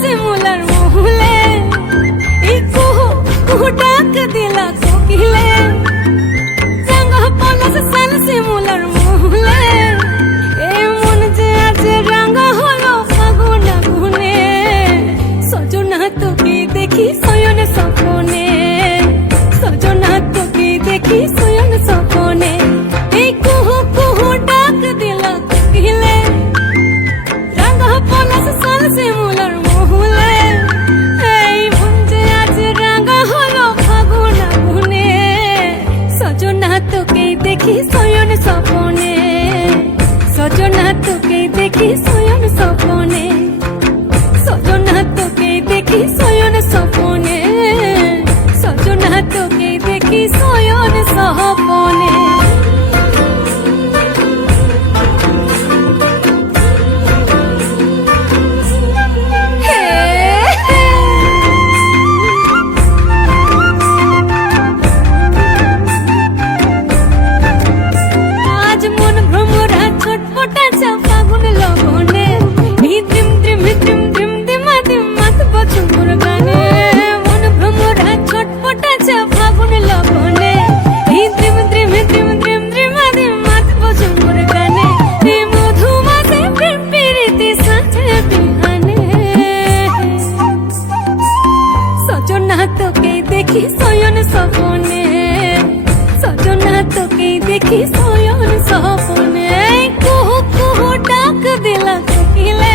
सिमुलर मोहले डाक दिला कोकिले रंग पलस सल सिमुलर मोहले ए मन जे आज रंग हलो फागुन गुने सजना তোকে দেখি শয়ন স্বপ্নে সজনা তোকে দেখি শয়ন স্বপ্নে এই কুহু কুহু ডাক দিলা কোকিলে রंग পলস सल सिमुलर দেখি শয়ন স্বপ্নে সজনা তোকে দেখি শয়ন স্বপ্নে সজনা তোকে দেখি শয়ন স্বপ্নে সজনা তোকে দেখি শয়ন স্বপ্নে দেখি শয়ন স্বপ্নে সজনা তোকে দেখি শয়ন স্বপ্নে কুহু কুহু ডাক দিলা কোকিলে